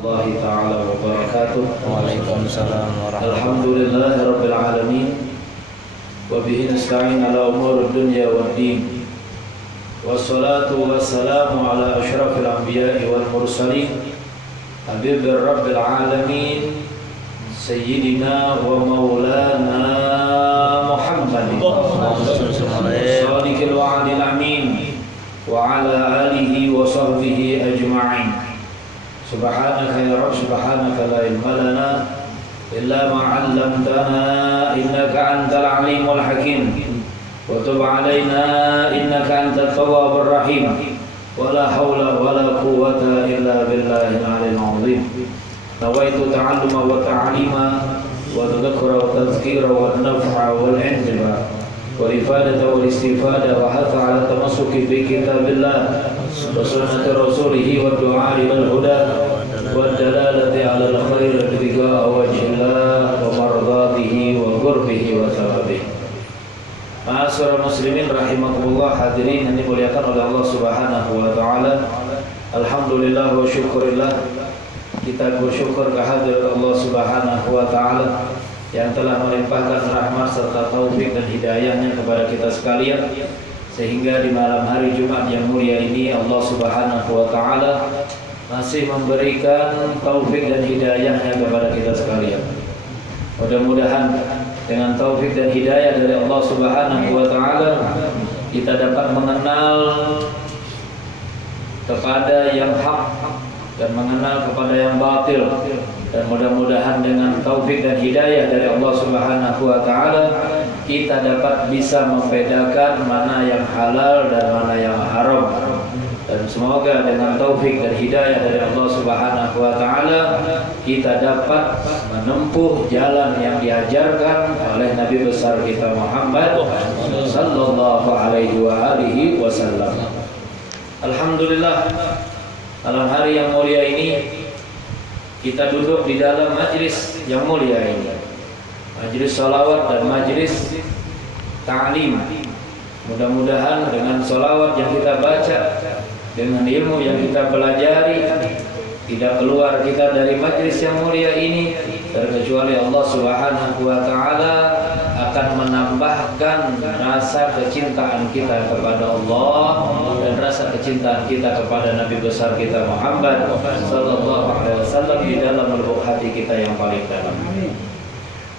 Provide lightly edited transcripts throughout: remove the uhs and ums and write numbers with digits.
Wallahi ta'ala wa barakatuh. Waalaikumsalam warahmatullahi Alhamdulillahi rabbil alamin. Wa bihi nasta'in ala umuri dunya wad din. Wassalatu wassalamu ala asyrafil anbiya'i wal mursalin habibir rabbil alamin sayyidina wa maulana Muhammadin sadiqil wa'dil amin wa ala alihi wa sahbihi ajma'in. Subhanaka ya Rabb, subhanaka la ilma lana illa ma 'allamtana innaka antal alimul hakim. Wa tub 'alaina innaka antat tawwabur rahim. Wa la haula wa la quwwata illa billahil 'aliyyil 'azim. Nawaitu ta'alluma wa ta'lima wa tadhakkura wa tadhkira wa naf'a wal 'ilma wa ifadata wal istifada wa hatha 'ala tamassuki bi kitabillah wa sunnati rasulih wa du'a lil huda wa dalalati 'ala al khair biqa wajhillah wa mardatihi wa qurbihi wa thawabihi. Ma'asyiral muslimin rahimakumullah, hadirin yang dimuliakan oleh Allah Subhanahu wa taala. Alhamdulillah wa syukurillah, kita bersyukur kehadirat Allah Subhanahu wa taala yang telah melimpahkan rahmat serta taufik dan hidayahnya kepada kita sekalian, sehingga di malam hari Jumat yang mulia ini Allah Subhanahu wa taala masih memberikan taufik dan hidayahnya kepada kita sekalian. Mudah-mudahan dengan taufik dan hidayah dari Allah Subhanahu wa taala kita dapat mengenal kepada yang hak dan mengenal kepada yang batil, dan mudah-mudahan dengan taufik dan hidayah dari Allah Subhanahu wa taala kita dapat bisa membedakan mana yang halal dan mana yang haram. Dan semoga dengan taufik dan hidayah dari Allah Subhanahu wa taala kita dapat menempuh jalan yang diajarkan oleh Nabi besar kita Muhammad sallallahu alaihi wa alihi wasallam. Alhamdulillah, malam hari yang mulia ini kita duduk di dalam majlis yang mulia ini, majlis salawat dan majlis ta'lim. Mudah-mudahan dengan salawat yang kita baca, dengan ilmu yang kita pelajari, tidak keluar kita dari majlis yang mulia ini terkecuali Allah Subhanahu wa taala akan menambahkan rasa kecintaan kita kepada Allah dan rasa kecintaan kita kepada Nabi besar kita Muhammad sallallahu alaihi wasallam di dalam lubuk hati kita yang paling dalam.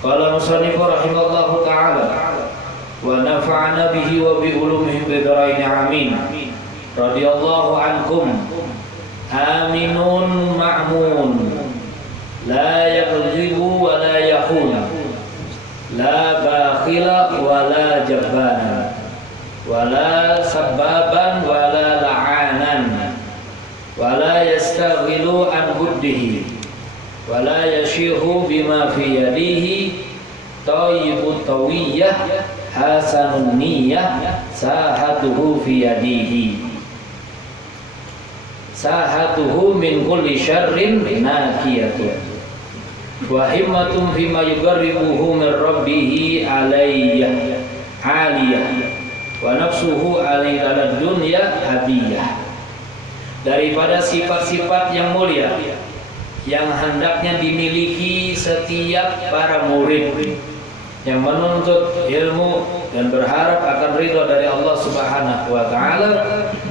Qala musannif rahimallahu taala wa nafa'ana bihi wa bi ulumihi bidarain amin. Radhiyallahu ankum aminun ma'mun la yakdzibu wa la yakhun la bakhila wa la jabbana wa la sabbaban wa la la'anan wa la yastaghilu an buddihi wa la yashihu bima fi yadihi tayyibut tawiyyah hasanun niyyah sahatuhu fi yadihi sahatuhu min kulli syarrin nakiyatun wa himmatun fima yugarribuhu min rabbihi alayya aliyah wa nafsuhu alayya dunya habiyah. Daripada sifat-sifat yang mulia yang hendaknya dimiliki setiap para murid yang menuntut ilmu dan berharap akan ridha dari Allah Subhanahu wa taala,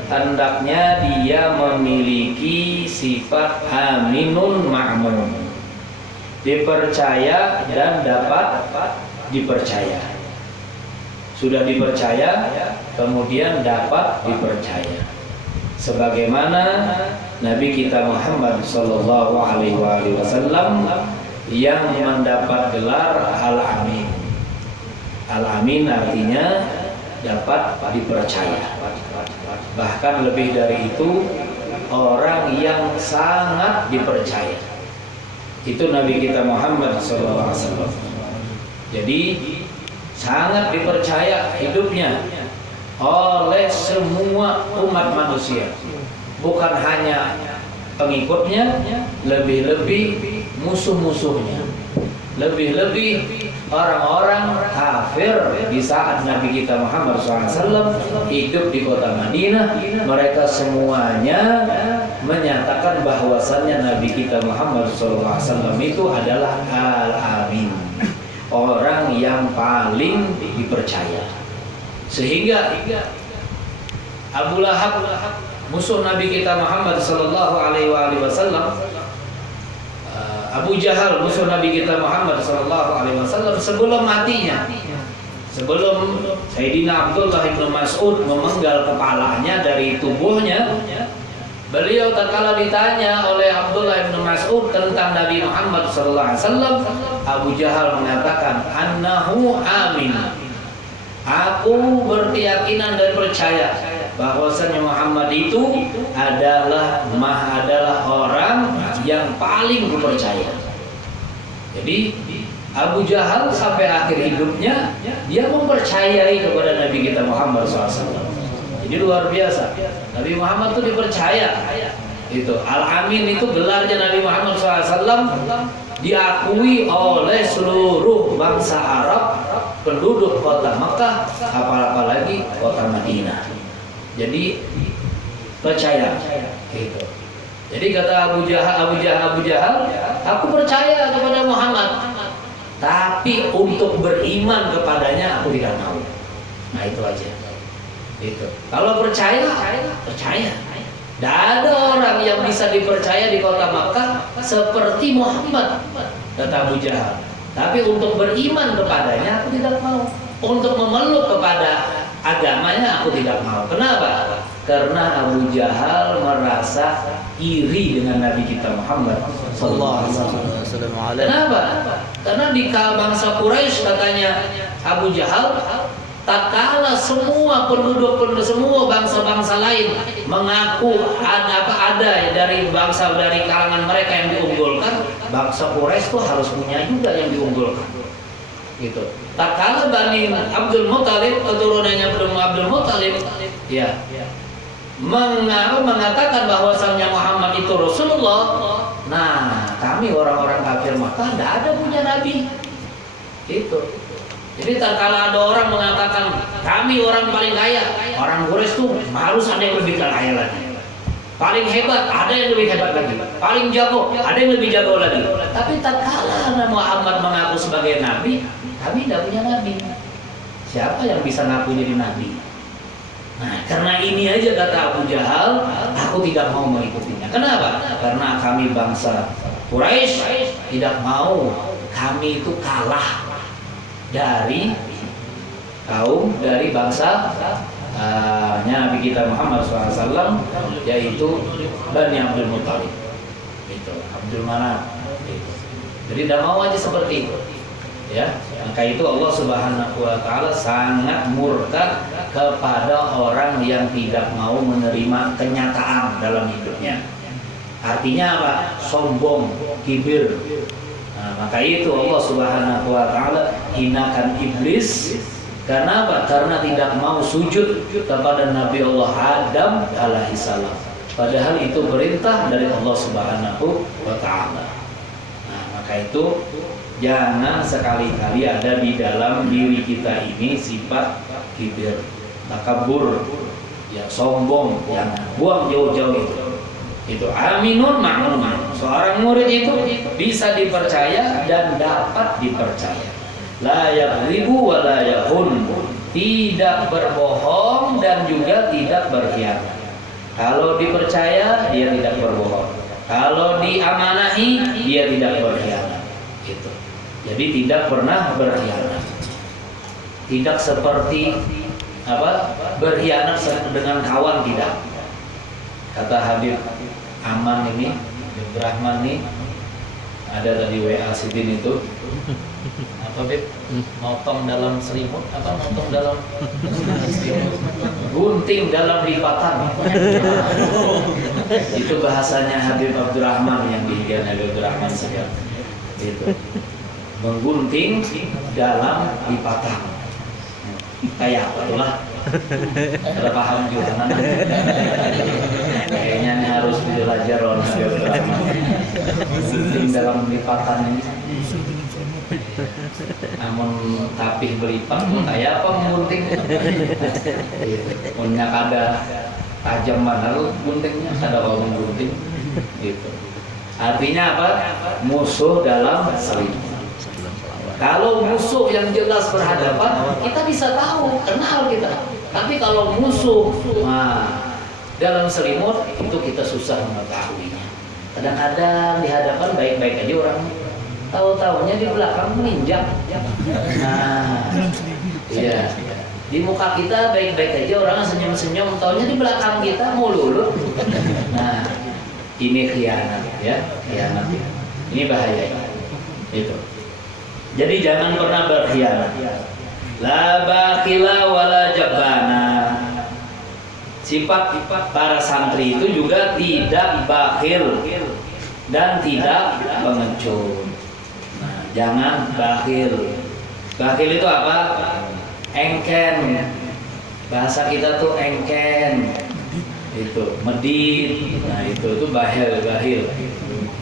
hendaknya dia memiliki sifat aminun ma'mun, dipercaya dan dapat dipercaya. Sudah dipercaya kemudian dapat dipercaya, sebagaimana Nabi kita Muhammad sallallahu alaihi wasallam yang mendapat gelar Al-Amin. Al-Amin artinya dapat dipercaya. Bahkan lebih dari itu, orang yang sangat dipercaya. Itu Nabi kita Muhammad SAW. Jadi sangat dipercaya hidupnya oleh semua umat manusia, bukan hanya pengikutnya, lebih-lebih musuh-musuhnya, lebih-lebih orang-orang kafir di saat Nabi kita Muhammad SAW hidup di kota Madinah, mereka semuanya menyatakan bahwasannya Nabi kita Muhammad SAW itu adalah Al-Amin, orang yang paling dipercaya. Sehingga Abu Lahab, musuh Nabi kita Muhammad SAW, Abu Jahal, musuh Nabi kita Muhammad SAW, sebelum matinya, sebelum Sayyidina Abdullah bin Mas'ud memenggal kepalanya dari tubuhnya, beliau tatkala ditanya oleh Abdullah bin Mas'ud tentang Nabi Muhammad SAW, Abu Jahal mengatakan, annahu amin, aku berkeyakinan dan percaya bahwasanya Muhammad itu adalah orang yang paling dipercaya. Jadi Abu Jahal sampai akhir hidupnya dia mempercayai kepada Nabi kita Muhammad SAW. Jadi luar biasa, Nabi Muhammad itu dipercaya. Itu Al-Amin, itu gelarnya Nabi Muhammad SAW, diakui oleh seluruh bangsa Arab, penduduk kota Makkah, apalagi kota Madinah. Jadi percaya gitu. Jadi kata Abu Jahal, aku percaya kepada Muhammad, tapi untuk beriman kepadanya aku tidak mau. Nah itu aja. Itu. Kalau percaya. Tidak ada orang yang bisa dipercaya di kota Makkah seperti Muhammad, kata Abu Jahal. Tapi untuk beriman kepadanya aku tidak mau. Untuk memeluk kepada agamanya aku tidak mau. Kenapa? Karena Abu Jahal merasa iri dengan Nabi kita Muhammad sallallahu alaihi wasallam. Kenapa? Karena di bangsa Quraisy, katanya Abu Jahal, tatkala semua penduduk semua bangsa-bangsa lain mengaku ada dari kalangan mereka yang diunggulkan, bangsa Quraisy itu harus punya juga yang diunggulkan. Gitu. Tatkala Bani Abdul Muthalib, keturunannya Abdul Muthalib, ya, mengatakan bahwasannya Muhammad itu Rasulullah. Nah, kami orang-orang kafir Makkah tidak ada punya nabi. Itu. Jadi tatkala ada orang mengatakan kami orang paling kaya, orang Quraisy itu harus ada yang lebih kaya lagi. Paling hebat, ada yang lebih hebat lagi. Paling jago, ada yang lebih jago lagi. Tapi tatkala Muhammad mengaku sebagai nabi, kami tidak punya nabi. Siapa yang bisa ngaku jadi nabi? Nah, karena ini aja kata Abu Jahal, aku tidak mau mengikutinya. Kenapa? Karena kami bangsa Quraisy tidak mau kami itu kalah dari bangsa Nabi kita Muhammad SAW, yaitu Bani Abdul Muthalib. Itu Abdul Manaf. Jadi tidak mau aja seperti itu. Ya, maka itu Allah Subhanahu wa taala sangat murka kepada orang yang tidak mau menerima kenyataan dalam hidupnya. Artinya apa? Sombong, kibir. Nah, maka itu Allah Subhanahu wa taala hinakan iblis. Karena apa? Karena tidak mau sujud kepada Nabi Allah Adam alaihissalam. Padahal itu perintah dari Allah Subhanahu wa taala. Nah, maka itu jangan sekali-kali ada di dalam diri kita ini sifat kibir, takabur, ya sombong, yang buang jauh-jauh itu. Itu aminun ma'mun. Seorang murid itu bisa dipercaya dan dapat dipercaya. La yaghlibu wa la yahun. Tidak berbohong dan juga tidak berkhianat. Kalau dipercaya dia tidak berbohong. Kalau diamanahi dia tidak berkhianat. Gitu. Jadi tidak pernah berkhianat. Tidak seperti berkhianat dengan kawan, tidak. Kata Habib Aman ini, Habib Rahman ini, ada tadi WA Sidin itu. Apa Bib? Motong dalam selimut, motong dalam gunting dalam lipatan. Itu bahasanya Habib Abdurrahman yang dihian Habib Abdurrahman sekarang. Itu. Menggunting dalam lipatan. Kayak apa itulah? Ada paham juga kan? Kayaknya ini harus belajar oleh Habib Abdurrahman. Gunting dalam lipatan ini. Namun tapih belipat kayak apa gunting. Punya kada tajam mana lu guntingnya, kada kalau gunting gitu. Artinya apa? Musuh dalam selimut. Kalau musuh yang jelas berhadapan, kita bisa tahu, kenal kita. Tapi kalau musuh dalam selimut, itu kita susah mengetahuinya. Kadang-kadang di hadapan baik-baik aja orang, tahu-tahunya di belakang menginjak. Iya. Di muka kita baik-baik aja, orang senyum-senyum, tahunya di belakang kita mau luluh. Nah, ini khianat ya, khianat. Ini bahaya. Itu. Jadi jangan pernah berkhianat. La bakhila wala jabbana. Sifat para santri itu juga tidak bakhil dan tidak pengecut. Nah, jangan bakhil. Bakhil itu apa? Engken. Bahasa kita tuh engken. Itu medit. Nah, itu bakhil.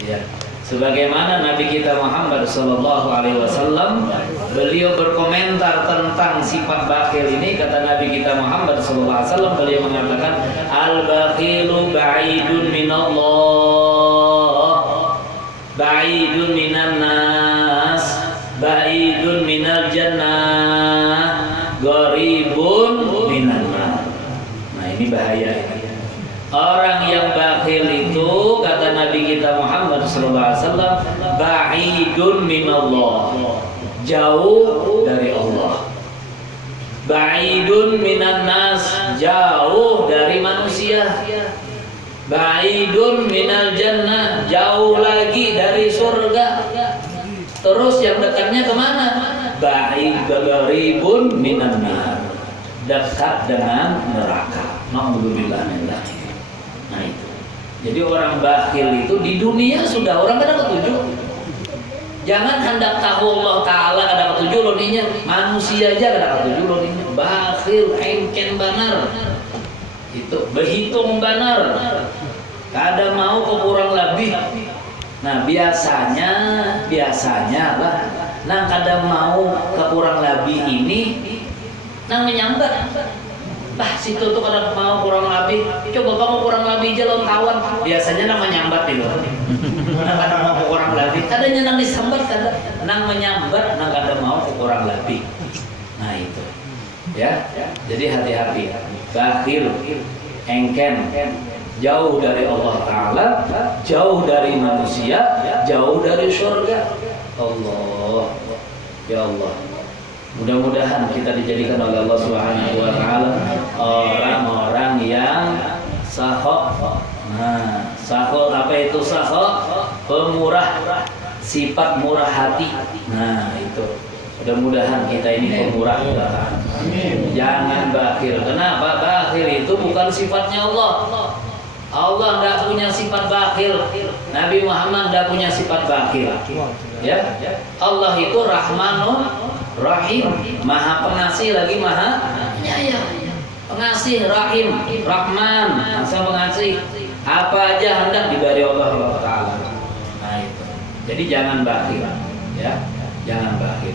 Ya. Sebagaimana Nabi kita Muhammad Sallallahu Alaihi Wasallam, beliau berkomentar tentang sifat bakhil ini. Kata Nabi kita Muhammad Sallallahu Alaihi Wasallam, beliau mengatakan, al-bakhilu ba'idun minallah, ba'idun minan nas, ba'idun minal jannah, gharibun minan nar. Nah, ini bahaya. Orang yang bakhil itu, kata Nabi kita Muhammad SAW, ba'idun minallah, jauh dari Allah. Ba'idun minan nas, jauh dari manusia. Ba'idun minal jannah, jauh lagi dari surga. Terus yang dekatnya kemana? Ba'id gharibun minan nar, dekat dengan neraka. Na'udzubillah min dzalik. Nah itu. Jadi orang bakhil itu di dunia sudah orang kada ketujuh. Jangan hendak tahu Allah Ta'ala kada ketujuh loninya, manusia aja kada ketujuh loninya. Bakhil, engken banar. Itu berhitung banar. Kada mau kekurang lebih. Nah biasanya lah, nang kada mau kekurang lebih ini, nang menyambat. Bah, situ tuh kada mau kurang lebih. Coba kamu kurang lebih aja lawan kawan. Biasanya nang menyambat itu. Nang kada mau kurang lebih. Kadanya nang disambat kada. Nang menyambat nang kada mau kurang lebih. Nah itu. Ya. Jadi hati-hati. Bakhil, engken, jauh dari Allah Ta'ala, jauh dari manusia, jauh dari surga. Allah. Ya Allah. Mudah-mudahan kita dijadikan oleh Allah Subhanahu wa Ta'ala orang-orang yang sakhok. Nah, sakhok apa itu sakhok? Pemurah, sifat murah hati. Nah, itu. Mudah-mudahan kita ini pemurah. Jangan bakhil. Kenapa? Bakhil itu bukan sifatnya Allah. Allah tidak punya sifat bakhil. Nabi Muhammad tidak punya sifat bakhil. Ya, Allah itu Rahmanun Rahim, Maha Pengasih lagi Maha Penyayang. Pengasih, Rahim, Rahman, Maha Pengasih. Apa aja hendak diberi Allah Ta'ala. Nah itu. Jadi jangan bakhil, ya, jangan bakhil.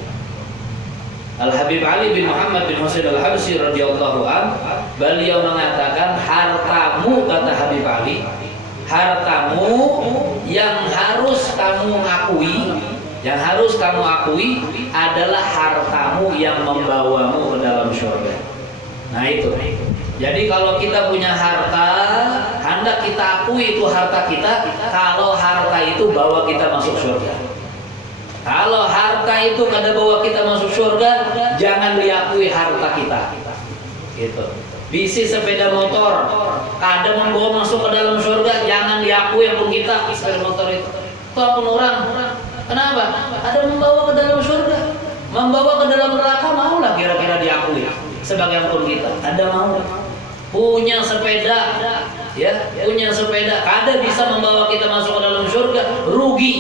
Al Habib Ali bin Muhammad bin Husain Al Habsyi radhiyallahu an, beliau mengatakan, hartamu, kata Habib Ali, hartamu yang harus kamu akui. Yang harus kamu akui adalah hartamu yang membawamu ke dalam surga. Nah itu. Jadi kalau kita punya harta, hendak kita akui itu harta kita. Kalau harta itu bawa kita masuk surga. Kalau harta itu kada bawa kita masuk surga, jangan diakui harta kita. Gitu. Bisi sepeda motor, kada membawa masuk ke dalam surga, jangan diakui pun kita sepeda motor itu. Itu pun orang. Kenapa? Ada membawa ke dalam surga, membawa ke dalam neraka, maulah kira-kira diakui sebagai ampun kita. Ada mau punya sepeda, ya, punya sepeda, kada bisa membawa kita masuk ke dalam surga, rugi.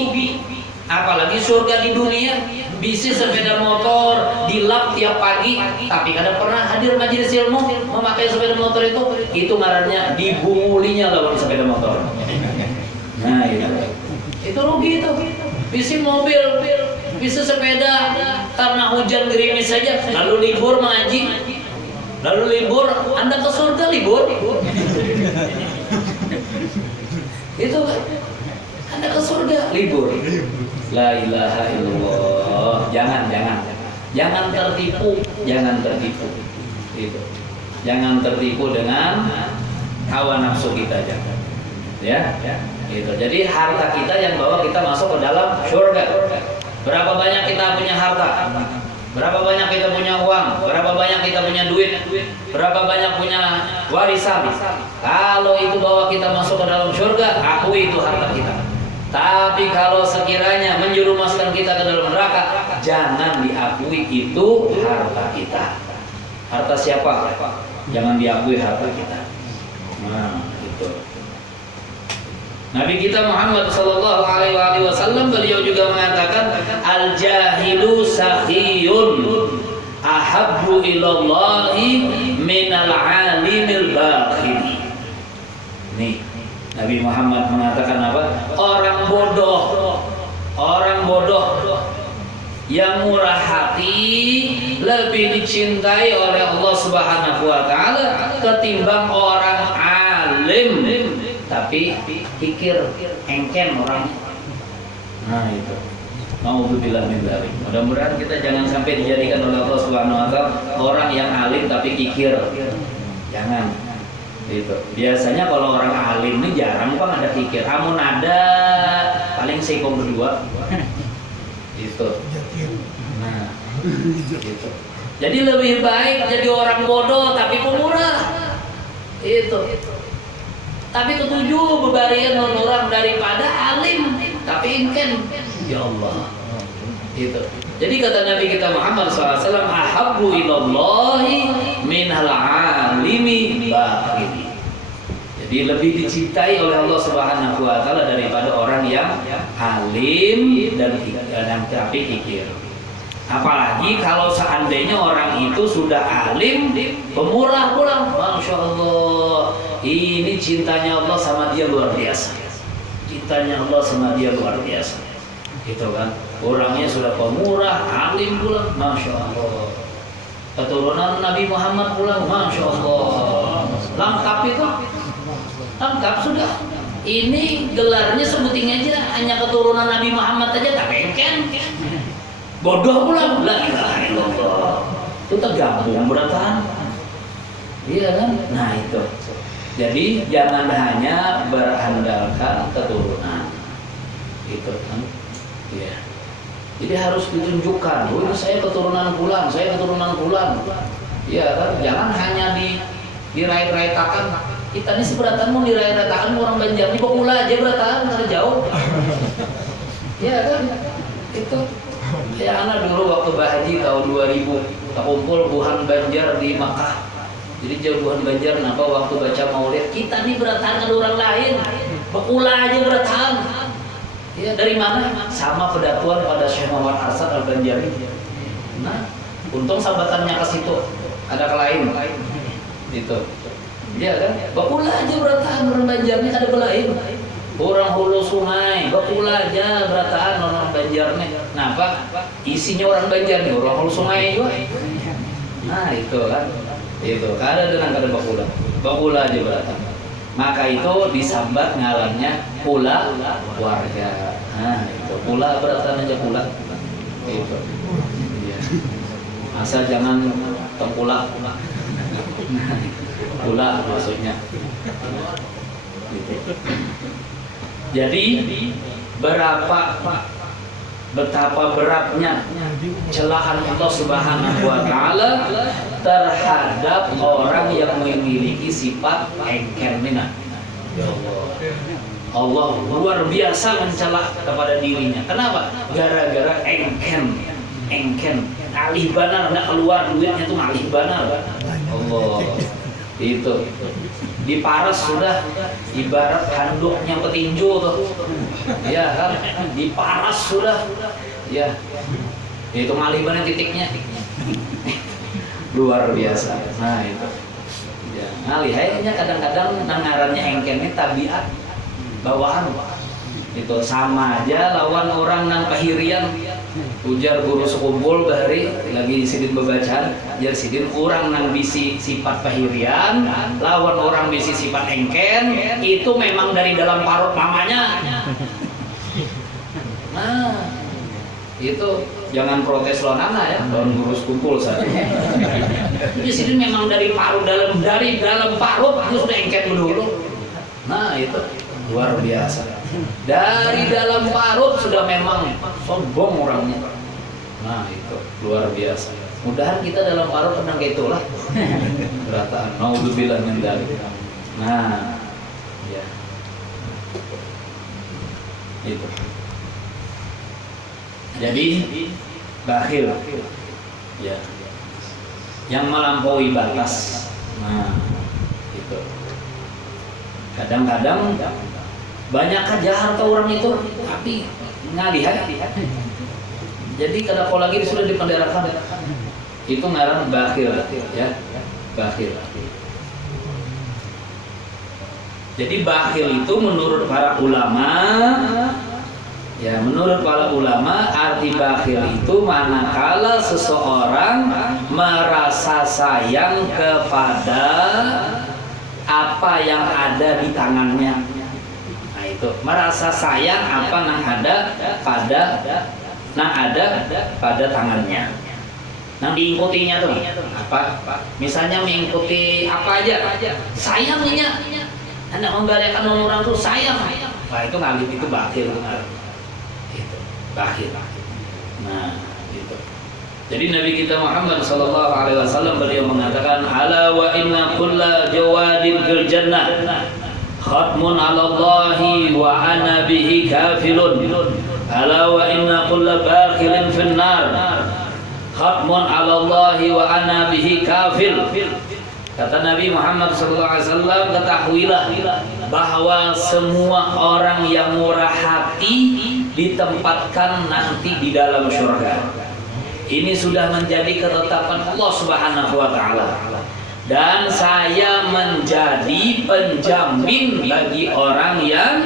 Apalagi surga di dunia, bisnis sepeda motor dilap tiap pagi, tapi kada pernah hadir majelis ilmu memakai sepeda motor itu ngarannya dibungulinya lawan sepeda motor. Nah itu rugi itu. Bisi mobil bisa sepeda karena hujan gerimis saja, lalu libur mengaji, lalu libur, Anda ke surga libur. Itu Anda ke surga libur. La ilaha illallah. Jangan tertipu, Itu. Jangan tertipu dengan hawa nafsu kita, jangan. Ya. Gitu. Jadi harta kita yang bawa kita masuk ke dalam surga. Berapa banyak kita punya harta? Berapa banyak kita punya uang? Berapa banyak kita punya duit? Berapa banyak punya warisan? Kalau itu bawa kita masuk ke dalam surga, akui itu harta kita. Tapi kalau sekiranya menjerumuskan kita ke dalam neraka, jangan diakui itu harta kita. Harta siapa? Jangan diakui harta kita. Nah, itu. Nabi kita Muhammad sallallahu alaihi wasallam beliau juga mengatakan al-jahilu sakhiyun ahabbu ilallahi minal alimil bakhil. Nih, Nabi Muhammad mengatakan apa? Orang bodoh yang murah hati lebih dicintai oleh Allah Subhanahu wa taala ketimbang orang alim tapi pikir engken orang. Nah itu. Nauzubillah min dzalik. Mudah-mudahan kita jangan sampai dijadikan oleh Allah Subhanahu wa taala orang yang alim tapi kikir. Jangan. Itu. Biasanya kalau orang alim ini jarang kan ada kikir. Amun ada paling sekong berdua. Itu. Nah. Gitu. Jadi lebih baik jadi orang bodoh tapi pemurah. Itu. Tapi ketujuh bebarian orang daripada alim tapi ingken. Ya Allah. Itu. Jadi kata Nabi kita Muhammad SAW, ahabbu ilallahi minal alimi bakhili. Jadi lebih dicintai oleh Allah Subhanahu wa taala daripada orang yang alim dan tapi kikir. Apalagi kalau seandainya orang itu sudah alim, pemurah pula, Masya Allah, ini cintanya Allah sama dia luar biasa. Cintanya Allah sama dia luar biasa. Gitu kan? Orangnya sudah pemurah, alim pula, Masya Allah. Keturunan Nabi Muhammad pula, Masya Allah. Lengkap itu, lengkap sudah. Ini gelarnya sebutin aja, hanya keturunan Nabi Muhammad aja tak kengken. Bodoh pula, la ilaha illallah. Itu tergabung beratan. Iya kan? Nah itu. Jadi jangan hanya berandalkan keturunan. Itu kan. Iya. Jadi harus ditunjukkan, oh saya keturunan fulan, saya keturunan fulan. Iya kan? Jangan hanya dirait-raitakan. Kita ini seberatan mau dirait-raitakan orang Banjar, di Bokula aja beratan karena jauh. Iya kan? Itu. Ya anak dulu waktu bahaji tahun 2000 kumpul Buhan Banjar di Makkah. Jadi jauh Buhan Banjar kenapa waktu baca maulid kita nih beratan ke orang lain. Bekula aja beratan. Ya dari mana? Sama pedatuan pada Syekh Muhammad Arsad Al-Banjari. Nah, untung sahabatannya ke situ. Ada ke lain. Itu. Dia kan bekula aja beratan orang Banjarnya ada belain. Orang hulu sungai, bakula aja berataan orang Banjar nih. Kenapa? Isinya orang Banjar nih, orang hulu sungai juga. Nah itu kan, itu kada dengan kada bakula aja berataan. Maka itu disambat ngalannya pula warga. Nah itu pula berataan aja pula. Itu. Iya. Asal jangan tengkulak. Pula maksudnya. Gitu. Jadi betapa beratnya celaan Allah Subhanahu wa taala terhadap orang yang memiliki sifat engken minah. Ya Allah. Allah luar biasa mencela kepada dirinya. Kenapa? Gara-gara engken. Alih banar enggak keluar duitnya tuh alih banar. Allah. Itu. Diparas sudah ibarat handuknya petinju tuh, ya kan? Diparas sudah, ya. Itu ngalibannya titiknya, luar biasa. Nah itu, ya. Ngalihnya kadang-kadang nangarannya engken ini tabiat bawaan, itu sama aja lawan orang nang kahirian Ujar guru sekumpul bahari lagi sidin bebacaan, jar sidin orang nang bisi sifat pahirian, lawan orang bisi sifat engken, itu memang dari dalam parut mamanya. Nah, itu jangan protes lawan anak ya, lawan guru sekumpul saja. Jadi sidin memang dari parut dari dalam parut itu sudah engken dulu. Nah, itu luar biasa. Dari dalam parut sudah memang sombong orangnya. Nah itu luar biasa. Mudahan kita dalam parut tenang kayak itulah. Berataan. Naudzubillah min dzalik. Nah, ya. Itu. Jadi bakhil. Ya. Yang melampaui batas. Nah, itu. Kadang-kadang banyak aja harta orang itu, tapi nggak lihat. Jadi kalau lagi sudah dipenderakan, itu ngaran bakhil, ya, bakhil. Jadi bakhil itu menurut para ulama, ya menurut para ulama arti bakhil itu manakala seseorang merasa sayang kepada apa yang ada di tangannya. Merasa sayang apa yang ada pada tangannya. Nah diikutinya tuh apa? Misalnya mengikuti apa aja? Sayangnya. Anda membalikan orang tuh sayang. Nah itu ngalir itu bakhil itu bakhil. Nah itu. Jadi Nabi kita Muhammad SAW beliau mengatakan, ala wa inna kulla jawadin fil jannah khatmun 'ala Allahi wa ana bihi kafilun ala wa inna kulla bakhilin fin nar khatmun 'ala Allahi wa ana bihi kafil. Kata Nabi Muhammad SAW, ketahuilah bahwa semua orang yang murah hati ditempatkan nanti di dalam surga. Ini sudah menjadi ketetapan Allah Subhanahu wa taala. Dan saya menjadi penjamin bagi orang yang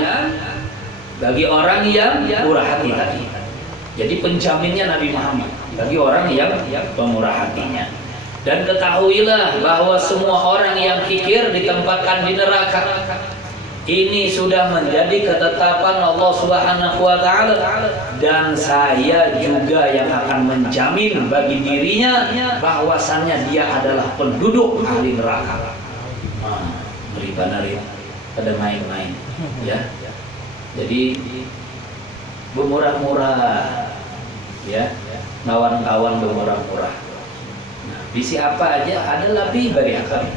murah hati tadi. Jadi penjaminnya Nabi Muhammad bagi orang yang pemurah hatinya. Dan ketahuilah bahwa semua orang yang kikir ditempatkan di neraka. Ini sudah menjadi ketetapan Allah Subhanahu wa taala, dan saya juga yang akan menjamin bagi dirinya bahwasannya dia adalah penduduk ahli neraka. Beri banarin pada main-main ya. Jadi bermurah-murah ya, kawan-kawan bermurah-murah. Nah, bisi apa aja ada lebih bariakan.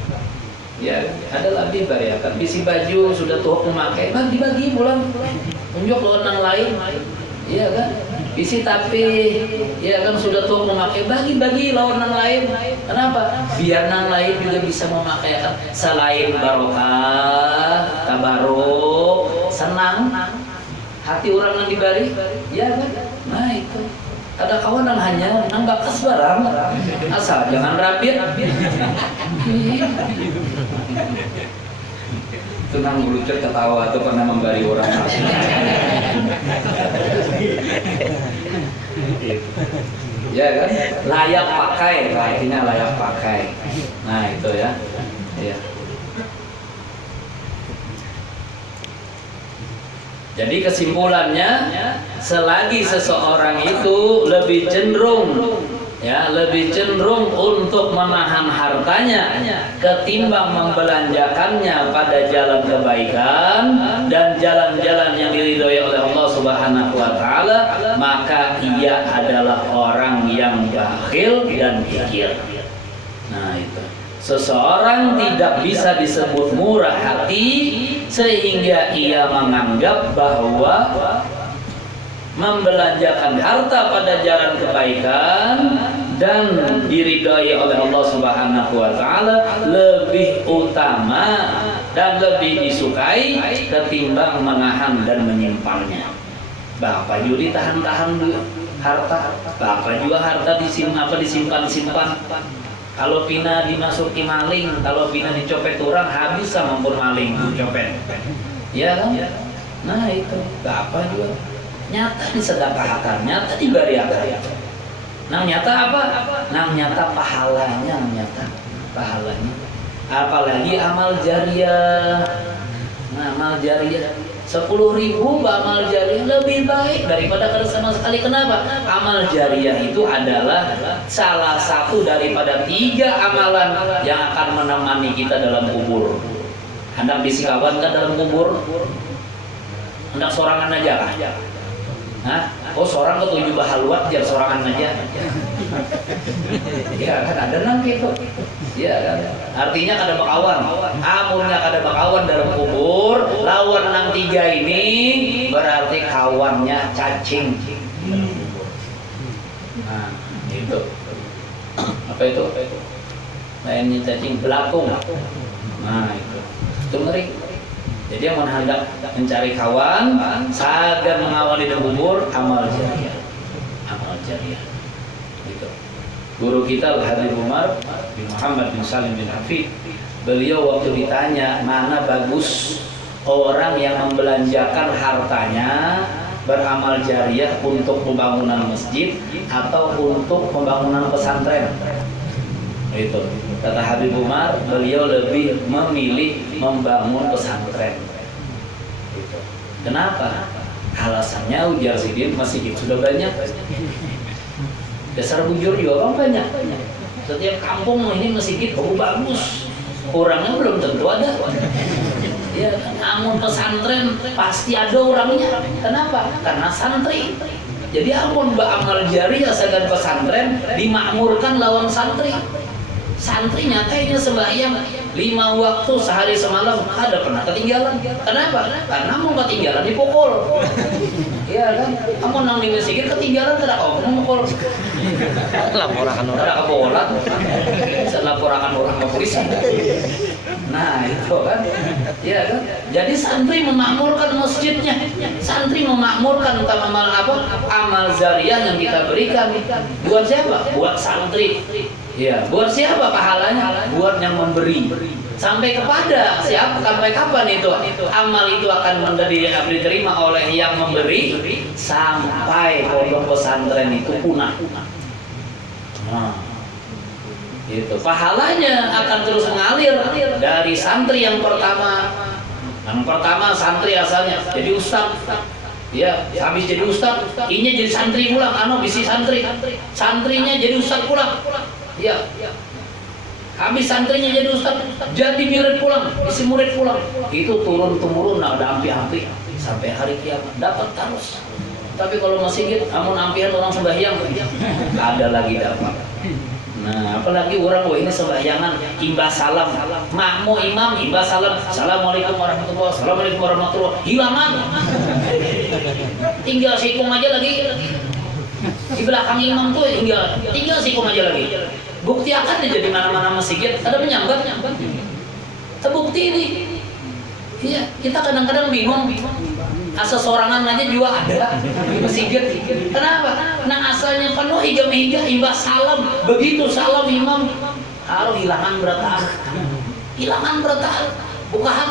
Ya, ada lebih bariakan. Bisi baju sudah tua memakai, bagi-bagi pulang. Tunjuk orang lain. Iya kan? Bisi tapi ya kan sudah tua memakai, bagi-bagi lawan orang lain. Kenapa? Biar orang lain juga bisa memakai kan. Selain barokah, tabaruk, senang hati orang yang dibari, ya kan? Nah itu. Ada kawan yang hanya nambah kas barang, asal jangan rapid. Itu nang lucu ketawa atau pernah membari orang. Ya kan? Layak pakai, artinya layak pakai. Nah itu ya. Iya. Jadi kesimpulannya, selagi seseorang itu lebih cenderung untuk menahan hartanya ketimbang membelanjakannya pada jalan kebaikan dan jalan-jalan yang diridhoi oleh Allah Subhanahu wa taala, maka ia adalah orang yang bakhil dan kikir. Nah itu. Seseorang tidak bisa disebut murah hati sehingga ia menganggap bahwa membelanjakan harta pada jalan kebaikan dan diridhai oleh Allah Subhanahu wa taala lebih utama dan lebih disukai ketimbang menahan dan menyimpannya. Bapak juga ditahan-tahan dulu harta, bapak juga harta disimpan-simpan. Kalau pina dimasuki maling, kalau pina dicopet orang, habis sama pun maling copet. Ya kan? Nah itu, apa juga? Nyata disedekahkan, nyata diberiakan. Nang nyata apa? Nang nyata pahalanya, pahalanya. Apalagi amal jariah. Nah, amal jariah 10.000 amal jariah lebih baik daripada kalau sama sekali. Kenapa? Amal jariah itu adalah salah satu daripada 3 amalan yang akan menemani kita dalam kubur. Hendak bisi kawan kan dalam kubur? Hendak sorangan aja kah? Hah? Oh, seorang ketujuh bahaluat biar sorangan aja. Ya kan ada nang gitu. Ya kan. Artinya kada bakawan. Amunnya kada bakawan dalam kubur, lawan nang 3 ini berarti kawannya cacing. Nah, itu. Apa itu? Lainnya cacing belakung. Nah, itu. Itu ngeri. Jadi yang hendak mencari kawan, sagar mengawali dalam kubur, amal jariah. Amal jariah. Gitu. Guru kita Habib Umar bin Muhammad bin Salim bin Hafid, beliau waktu ditanya mana bagus orang yang membelanjakan hartanya beramal jariah untuk pembangunan masjid atau untuk pembangunan pesantren. Itu kata Habib Umar, beliau lebih memilih membangun pesantren. Itu. Kenapa? Alasannya ujar sidin masjid sudah banyak. Dasar bujur juga orang banyak. Setiap kampung ini masjid bagus. Orangnya belum tentu ada. Ya, namun pesantren pasti ada orangnya. Kenapa? Karena santri. Jadi ampun amal jariah sagan pesantren dimakmurkan lawan santri. Santri nyatanya sembahyang 5 waktu sehari semalam ada pernah ketinggalan. Kenapa? Karena mau ketinggalan dipukul. Iya kan? Kamu nang di masjid ketinggalan tidak kau memukul. Laporakan orang. Tidak kebolan. Laporakan orang ke polisi. Nah itu kan, ya kan. Jadi santri memakmurkan masjidnya, santri memakmurkan amal jariah yang kita berikan. Buat siapa? Buat santri. Ya, buat siapa pahalanya? Buat yang memberi. Sampai kepada siapa? Sampai kapan itu? Amal itu akan diterima oleh yang memberi sampai pondok pesantren itu punah. Nah, itu pahalanya akan terus mengalir dari santri yang pertama. Yang pertama santri asalnya jadi ustaz. Ya, habis jadi ustaz, inya jadi santri pulang, bisi santri. Santrinya jadi ustaz pulang. Ya. Habis santrinya jadi ustaz, jadi murid pulang, isi murid pulang. Itu turun-temurun ada ampi-ampi sampai hari kiamat dapat terus. Tapi kalau masjid amun ampian orang sembahyang ada lagi dapat. Nah, apalagi orang ini sembahyangan imbas salam. Makmu imam imbas salam. Assalamualaikum warahmatullahi wabarakatuh. Assalamualaikum warahmatullahi wabarakatuh. Hilangan. Tinggal sikung aja lagi. Di belakang imam tuh tinggal sikung aja lagi. Bukti akan jadi mana-mana masjid ada menyambat. Terbukti ini. Iya, kita kadang-kadang bingung. Asal sorangan aja juga ada di masjid. Kenapa? Nah asalnya penuh hijau-hijau imbas salam. Begitu salam imam harus hilangan berataan. Hilangan berataan. Bukan.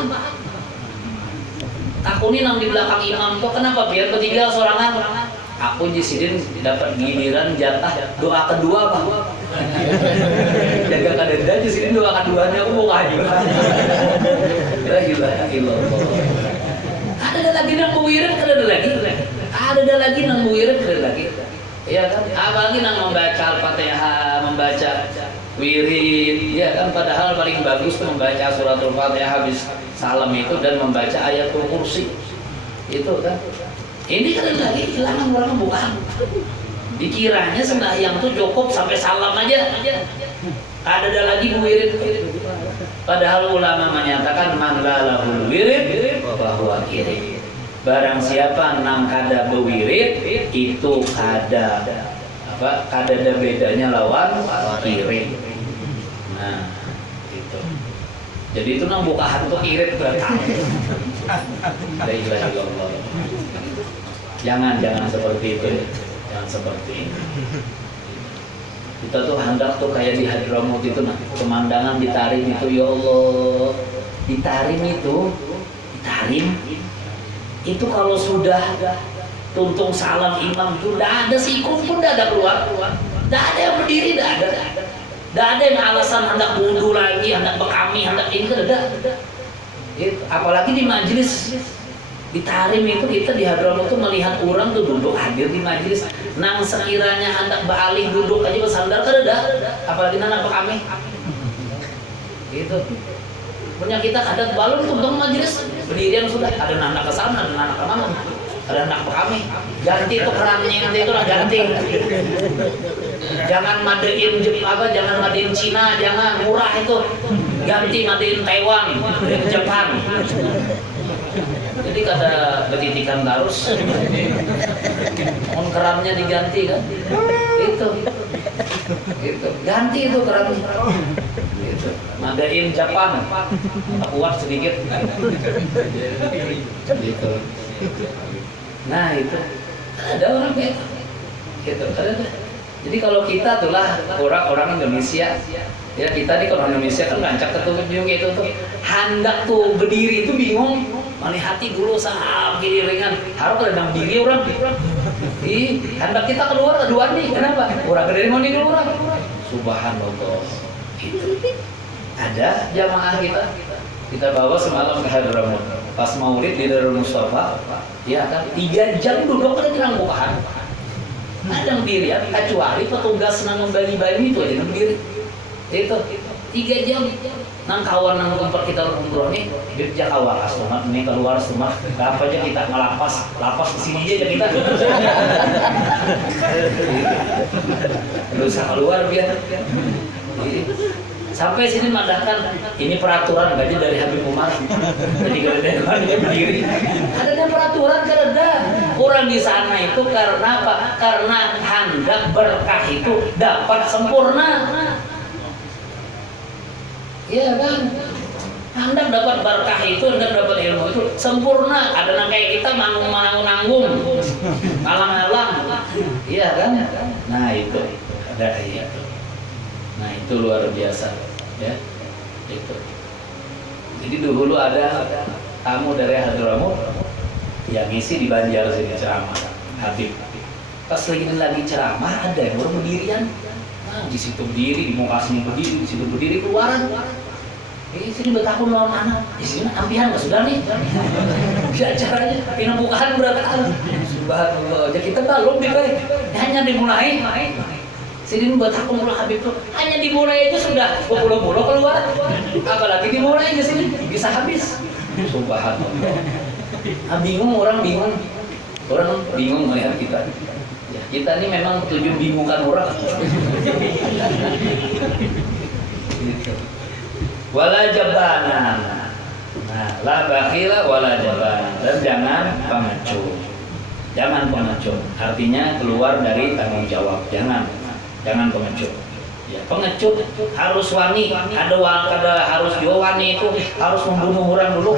Takuni nang di belakang imam tuh kenapa biar bertiga sorangan? Aku jisidin dapat giliran jatah doa kedua Pak. Jaga kadenda jisidin doa keduanya aku buka aja. La ilaha illallah. Ada lagi nang wirid, ada lagi nang wirid, ada lagi. Ya kan? Apalagi nang membaca Al-Fatihah, membaca wirid, ya kan? Padahal paling bagus tuh membaca suratul Fatihah habis salam itu dan membaca ayatul kursi. Itu kan. Ini kan ada lagi hilangan orang bukan. Dikiranya sembahyang tuh cukup sampai salam aja. Ada lagi wirid. Padahal ulama menyatakan man la lahul wirid bahwa wirid. Barang siapa nang kada bewirid itu kada bedanya lawan wirid. Nah, itu. Jadi itu nang bukaan tuh wirid berarti. La ilaha illallah. Jangan seperti itu. Jangan seperti itu. Kita tuh hendak tuh kayak di Hadramut itu nah, pemandangan di Tarim itu ya Allah. Di Tarim itu kalau sudah tuntung salam imam itu tidak ada, sikung pun tidak ada keluar, tidak ada yang berdiri, tidak ada yang alasan hendak wudhu lagi, hendak bekami, hendak ini, tidak ada. Apalagi di majelis di Tarim itu, kita di Hadramaut itu melihat orang tuh duduk hadir di majelis, nang sekiranya hendak beralih duduk aja bersandar kan ada, apalagi nang bekami. Gitu. Punya kita kadang balon tuh untuk majelis berdirian sudah, ada anak ke sana, ada anak ke mana, ada anak bekami. Ganti tuh kerannya nanti itulah ganti. Jangan madein jangan madein Cina, jangan murah itu. Ganti madein Taiwan, Jepang. Jadi kata betitikan terus, kerannya diganti kan, itu, ganti itu kerannya, itu, madain Jepang, kuat sedikit, gitu. Nah itu, ada orang kayak itu, gitu, ada. Jadi kalau kita itulah orang Indonesia. Ya kita nih kalau Indonesia kan rancak ketutup bingung gitu tuh, hendak tuh berdiri itu bingung, mana hati dulu saham kiri ringan, harus ada berdiri orang, hendak kita keluar keduaan nih, kenapa? Orang dari mana dulu orang? Subhanallah, itu ada jamaah kita bawa semalam ke Hadramaut, pas maulid di Darul Mustafa, ya kan 3 jam duduk kan terang bukaan, ada yang berdiri ya, kecuali petugas nang membagi-bagi itu aja yang berdiri. Itu 3 jam nang kawan nang tempat kita umroh nih dia awal astumat ini keluar astumat apa aja kita lapas di sini aja kita terus keluar biar sampai sini madahkan ini peraturan gaji dari Habib Umar jadi gak ada berdiri ada peraturan karena orang di sana itu karena apa? Karena hendak berkah itu dapat sempurna. Iya kan, hendak dapat berkah itu, hendak dapat ilmu itu sempurna. Ada yang kayak kita nanggung, ngalang-ngalang, iya kan? Nah itu ada itu. Nah itu luar biasa, ya. Itu. Jadi dulu ada tamu dari Hadramaut yang ngisi di Banjar sini ceramah, Habib. Pas lagi ceramah ada yang orang berdirian. Nah, di situ berdiri, di muka sini berdiri, di situ berdiri keluaran. Sini bertakun lawan anak, di sini ampihan nggak sudah nih. Di acaranya, pinambukaan berapa kali? Subhanallah, jadi kita belum dimulai, hanya dimulai. Sini bertakun lawan Habib tuh, hanya dimulai aja sudah berpuluh-puluh keluar. Apalagi dimulai aja sini, bisa habis. Subhanallah. Bingung orang bingung melihat kita. Kita ini memang tujuan bingungkan orang. Gitu. Wala jabanan. Nah, la bakhila wala jabanan. Dan jangan pengecut. Jangan pengecut. Artinya keluar dari tanggung jawab. Jangan pengecut. Ya, pengecut harus wani. Ada harus wani itu harus membunuh orang dulu.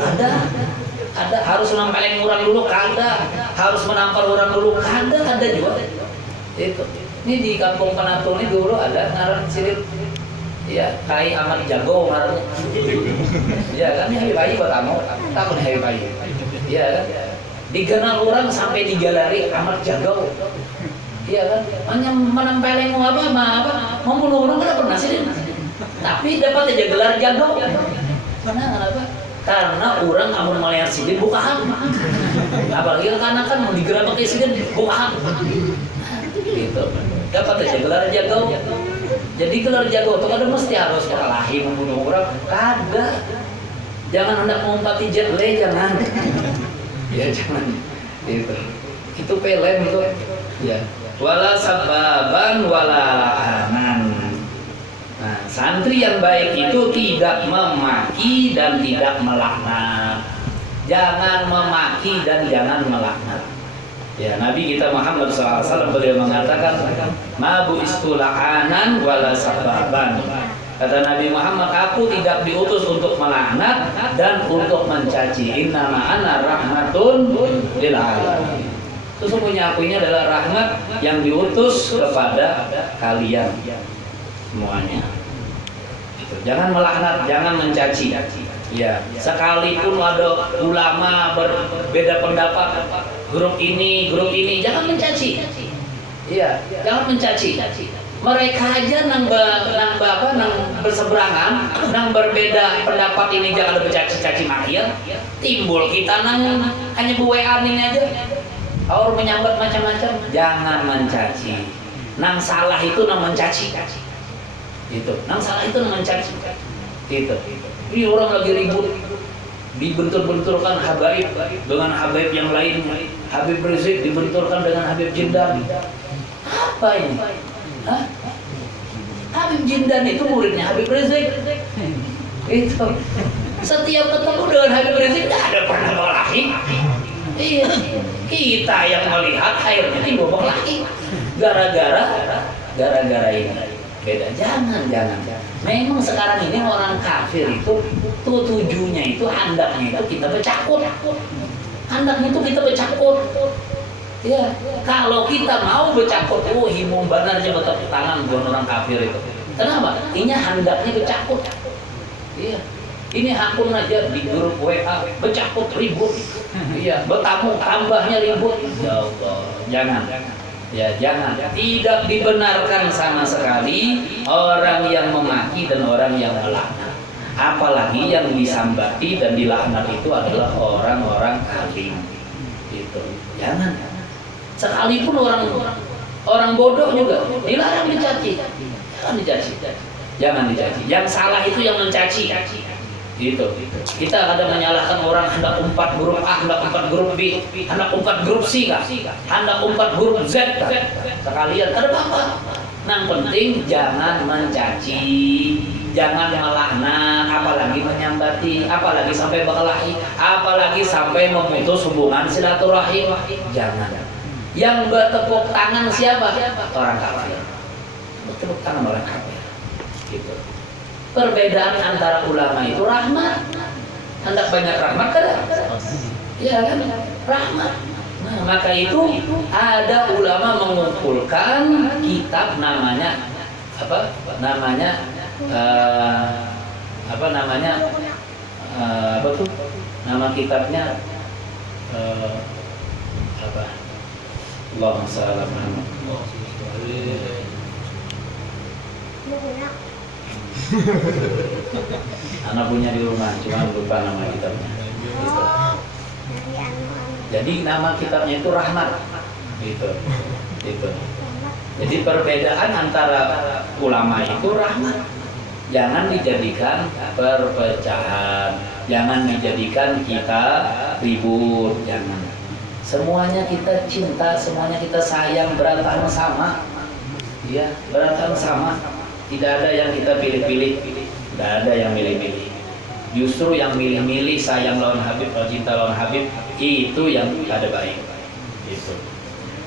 Ada harus nampalin orang dulu. Harus menampar orang dulu. Ada juga. Itu. Ini di Kampung Penatul ini dulu ada ngaran sirip. Ya, Kai Ahmad Jago ngaran. Ya kan ini Habib Bayi pertama, takut Habib Bayi. Ya kan. Dikenal orang sampai digalari Ahmad Jago. Iya kan? Hanya menempelin apa? Membunuh orang kan pernah sih. Tapi dapat aja gelar Jago. Kenapa? Karena orang amun melihat sidin bukaan. Apalagi karena kan mau digerak pakai sidin bukaan. Gitu. Dapat aja gelar Jago. Jadi gelar Jago itu kan mesti harus kalahi membunuh orang. Kada. Jangan hendak mengumpati jet le, jangan. Ya jangan. Itu pelem itu. Ya. Wala sababan wala la'anan. Nah, santri yang baik itu tidak memaki dan tidak melaknat. Jangan memaki dan jangan melaknat. Ya, Nabi kita Muhammad SAW beliau mengatakan, "Mabu istula'anan wala sababan." Kata Nabi Muhammad, aku tidak diutus untuk melaknat dan untuk mencaci. Innama ana rahmatun lil alamin. Sesungguhnya aku ini adalah rahmat yang diutus kepada kalian semuanya. Gitu. Jangan melaknat, jangan mencaci. Ya, sekalipun ada ulama berbeda pendapat, grup ini, jangan mencaci. Iya, jangan mencaci. Mereka aja nang berseberangan, nang berbeda pendapat ini jangan ada bercaci-caci makian. Timbul kita nang hanya buwean ini aja. Orang menyambat macam-macam, jangan mencaci. Nang salah itu nang mencaci. Itu, nang salah itu nang mencaci. Itu. Ini orang lagi ribut, dibentur-benturkan Habaib dengan Habaib yang lain. Habib Rizik dibenturkan dengan Habib Jindan. Apa ini? Hah? Habib Jindan itu muridnya Habib Rizik. Itu. Setiap ketemu dengan Habib Rizik tidak ada pernah berkelahi. Iya. Kita yang melihat akhirnya timbul berkelahi. Gara-gara ini. Beda. Jangan. Memang sekarang ini orang kafir itu tujuannya itu hendaknya itu kita bercakut. Hendaknya itu kita bercakut. Ya, kalau kita mau bercakut, himung benar aja bertepuk tangan buat orang kafir itu. Kenapa? Ini hendaknya bercakut. Iya. Ini hakun aja di grup WA bercakut ribut. Iya, bertamu tambahnya ribut. Ya Allah, jangan. Ya jangan, tidak dibenarkan sama sekali orang yang memaki dan orang yang melaknat. Apalagi yang disambati dan dilaknat itu adalah orang-orang alim. Itu jangan. Sekalipun orang bodoh juga dilarang dicaci. Jangan dicaci. Yang salah itu yang mencaci. Gitu. Kita kadang menyalahkan orang hendak umpat grup A, hendak umpat grup B, hendak umpat grup C kah? Hendak umpat grup Z kah? Sekalian ada apa? Yang penting jangan mencaci, jangan melaknat, apalagi menyambati, apalagi sampai berkelahi, apalagi sampai memutus hubungan silaturahim. Jangan. Yang bertepuk tangan siapa? Orang kafir. Bertepuk tangan orang kafir. Gitu. Perbedaan antara ulama itu rahmat. Hendak banyak rahmat kan? Ya kan? Rahmat. Nah, maka itu ada ulama mengumpulkan kitab namanya apa tuh? Nama kitabnya apa? Allahumma shalli ala Muhammad. Anak punya di rumah, cuma lupa nama kitabnya. Gitu. Jadi nama kitabnya itu Rahmat. Gitu. Jadi perbedaan antara ulama itu rahmat. Jangan dijadikan perpecahan, jangan dijadikan kita ribut, jangan. Semuanya kita cinta, semuanya kita sayang, berantakan sama. Ya, berantakan sama. Tidak ada yang kita pilih-pilih, tidak ada yang milih-milih. Justru yang milih-milih sayang lawan Habib, cinta lawan Habib, itu yang ada baik. Itu.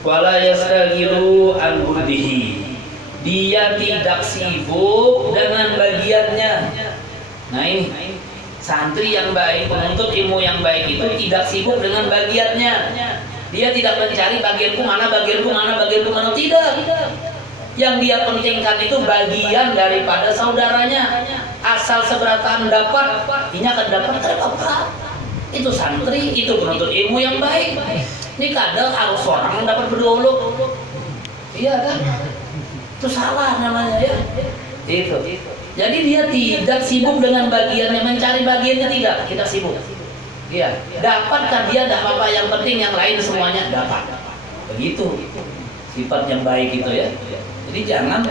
Wala yastagilu an budihi. Dia tidak sibuk dengan bagiannya. Nah ini santri yang baik, penuntut ilmu yang baik itu tidak sibuk dengan bagiannya. Dia tidak mencari bagianku mana, tidak. Yang dia pentingkan itu bagian daripada saudaranya. Asal seberatan dapat, ini akan dapat apa? Itu santri, itu penuntut ilmu yang baik. Ini kadang harus orang yang dapat berdulu. Iya kan? Itu salah namanya ya. Itu. Jadi dia tidak sibuk dengan bagiannya, mencari bagiannya tidak sibuk. Iya. Dapatkan dia dah apa yang penting, yang lain semuanya dapat. Begitu. Sifat yang baik itu ya. Jadi jangan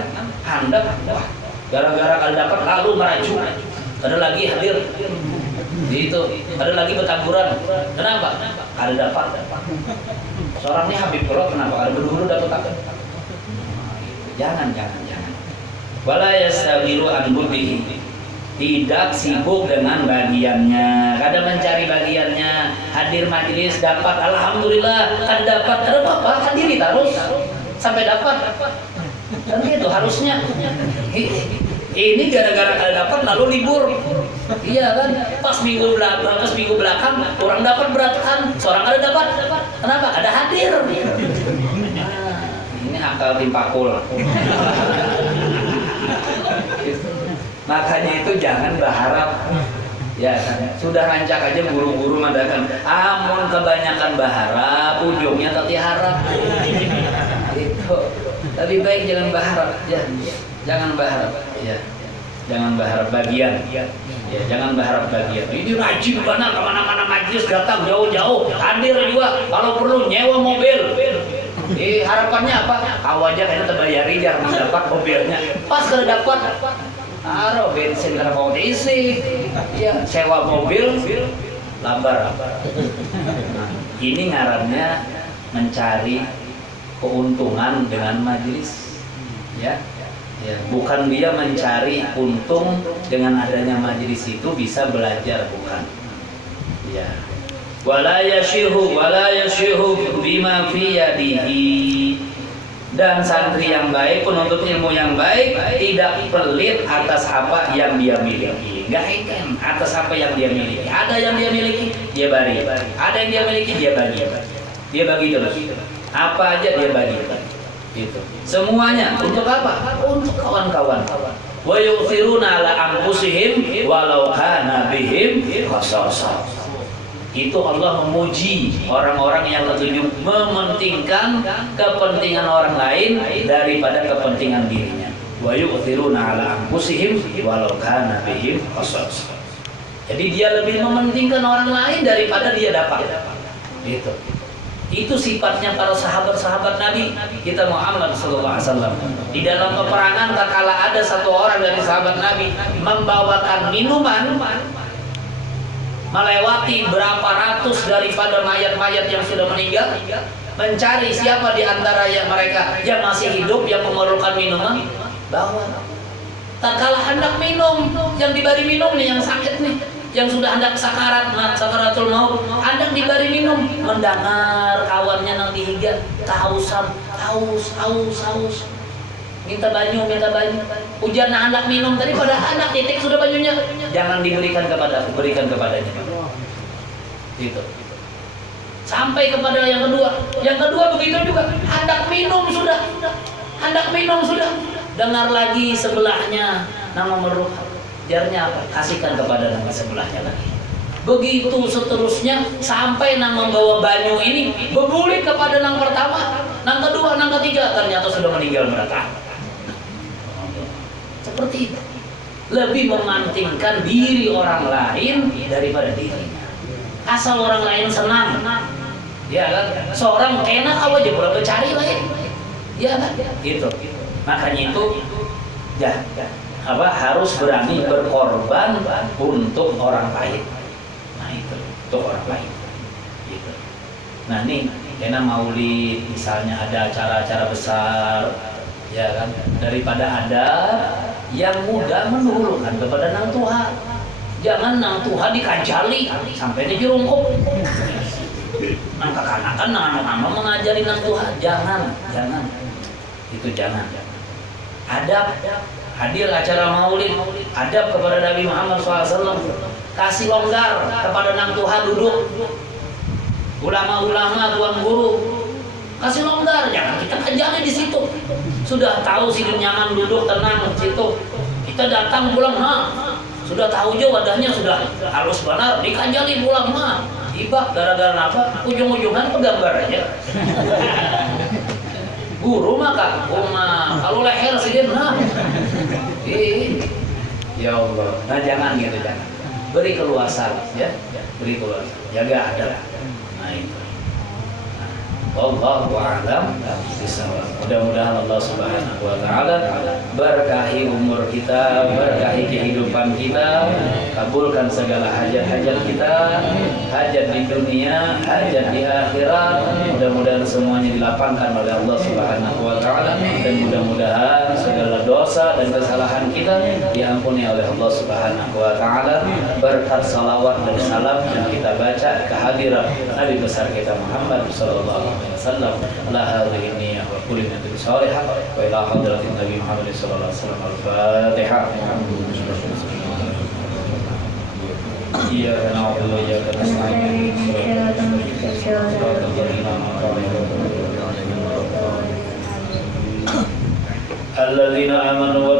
handap, wah, gara-gara kalau dapat lalu meracu. Ada lagi hadir. Gitu. Ada lagi bertaburan. Kenapa? Ada dapat. Seorang ini Habib Qurra kenapa? Ada berdua dapat apa? Jangan. Wala yastawiru an budihi. Tidak sibuk dengan bagiannya. Kadang mencari bagiannya. Hadir majelis dapat, alhamdulillah. Kan dapat, ada apa? Hadiri terus sampai dapat. Kan gitu harusnya. Ini gara-gara kada dapat lalu libur. Iya kan? Pas minggu belakang orang dapat beratkan, seorang ada dapat. Kenapa? Ada hadir. Ini akal timpakul. Makanya itu jangan berharap Ya kan? Sudah rancak aja guru-guru mengatakan, amun kebanyakan bahara, ujungnya tati harap. Itu. Lebih baik jangan berharap, ya. Jangan berharap, ya. Jangan berharap bagian, ya. Jangan berharap bagian. Ini rajin banget kemana-mana majlis datang jauh-jauh, hadir juga. Kalau perlu nyewa mobil. Harapannya apa? Awalnya kayaknya terbayari jarang dapat mobilnya. Pas kalau dapat, bensin karena mau diisi, ya sewa mobil, lambar. Nah, ini ngarannya mencari keuntungan dengan majelis, ya, bukan dia mencari untung dengan adanya majelis itu bisa belajar, bukan, ya. Wala yashihu bima fi yadihi. Dan santri yang baik, penuntut ilmu yang baik tidak pelit atas apa yang dia miliki. Enggak hengkang atas apa yang dia miliki. Ada yang dia miliki, dia bagi. Ada yang dia miliki, dia bagi. Dia bagi terus. Apa aja dia bagi. Gitu. Semuanya untuk apa? Untuk kawan-kawan. Wa yu'thiruna ala anfusihim walau kana bihim khasasah. Itu Allah memuji orang-orang yang lebih mementingkan kepentingan orang lain daripada kepentingan dirinya. Wa yu'thiruna ala anfusihim walau kana bihim khasasah. Jadi dia lebih mementingkan orang lain daripada dia dapat. Itu sifatnya para sahabat-sahabat Nabi kita Muhammad sallallahu alaihi wasallam. Di dalam peperangan tatkala ada satu orang dari sahabat Nabi membawakan minuman melewati berapa ratus daripada mayat-mayat yang sudah meninggal, mencari siapa di antara mereka yang masih hidup yang memerlukan minuman, bawa. Tatkala hendak minum, yang diberi minum nih yang sakit nih, yang sudah hendak sakarat, sakaratul maut, hendak diberi minum, mendengar kawannya nang dihiga, kehausan, haus. Minta banyu. Ujar anak minum tadi pada anak titik sudah banyunya. Jangan berikan kepadanya. Gitu. Sampai kepada yang kedua. Yang kedua begitu juga. Hendak minum sudah. Dengar lagi sebelahnya nama memerlukan. Jarnya apa? Kasihkan kepada nama sebelahnya lagi. Begitu seterusnya sampai nang membawa banyu ini berbulik kepada nang pertama, nang kedua, nang ketiga, ternyata sudah meninggal mereka. Seperti itu. Lebih memantingkan diri orang lain daripada dirinya. Asal orang lain senang, ya kan? Seorang enak aja berapa cari lain, ya kan? Gitu. Makanya itu, harus berani berkorban untuk orang lain. Nah itu, untuk orang lain. Gitu. Nah nih, karena maulid misalnya ada acara-acara besar, ya kan? Daripada ada yang mudah menurunkan kepada nang Tuhan. Jangan nang Tuhan dikajali sampai di jerungkup. Nang kekanakan nama mengajari nang Tuhan. Jangan. Itu jangan. Adab, hadir acara maulid, adab kepada Nabi Muhammad SAW. Kasih longgar kepada nang Tuhan duduk. Ulama-ulama, tuan guru, kasih longgar, jangan kita kajali di situ. Sudah tahu sih nyaman duduk tenang di situ. Kita datang pulang, sudah tahu aja wadahnya sudah halus benar, dikajali pulang ibak gara-gara apa? Ujung-ujungan pegambar aja. Guru maka, kalau leher sedikit ya Allah. Nah jangan gitu, jangan. Beri keluasan, ya. Beri keluasan. Jaga adab. Nah itu. Wallahu a'lam bishawab. Mudah-mudahan Allah Subhanahu wa taala berkahi umur kita, berkahi kehidupan kita, kabulkan segala hajat-hajat kita, hajat di dunia, hajat di akhirat. Mudah-mudahan semuanya dilapangkan oleh Allah Subhanahu wa taala dan mudah-mudahan segala dosa dan kesalahan kita diampuni oleh Allah Subhanahu wa taala berkat salawat dan salam yang kita baca kehadiran Nabi besar kita Muhammad sallallahu alaihi wasallam. La hadhihi niyyah wa kullu niyatin salihah wa ila hadratin Nabi Muhammad sallallahu alaihi wasallam. Al-Fatihah. Iyyaka na'budu wa iyyaka nasta'in. الذين آمنوا